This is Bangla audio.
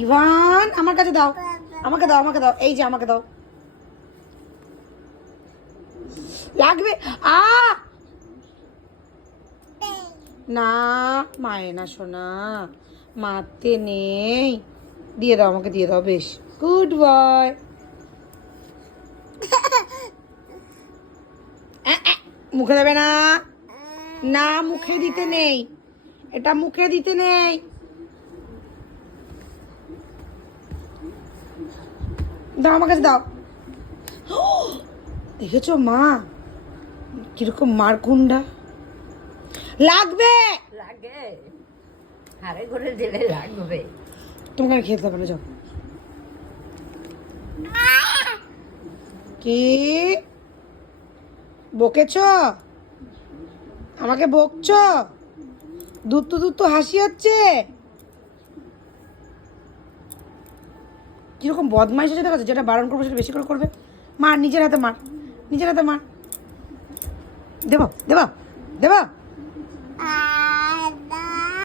ইভান আমার কাছে দাও, আমাকে দাও, আমাকে দাও, এই যে আমাকে দাও। লাগবে। আ না মায়ে না সোনা, মারতে নেই। দিয়ে দাও, আমাকে দিয়ে দাও, বেশ গুড বয়। মুখে দেবে না, না মুখে দিতে নেই, এটা মুখে দিতে নেই। দাও আমার কাছে দাও। দেখেছো মা কিরকম মারকুন্ডা। লাগবে, লাগে, হারে করে দিলে লাগবে। তোমাকে আমি খেতে দেবো না, যাও। কি বকেছ আমাকে, বকছ? দুধ তো হাসি হচ্ছে। কিরকম বদমাইশ হচ্ছে দেখো, যেটা বারণ করবো সেটা বেশি করে করবে। মার, নিজের হাতে মার, নিজের হাতে মার। দেবো দেবো দেবো।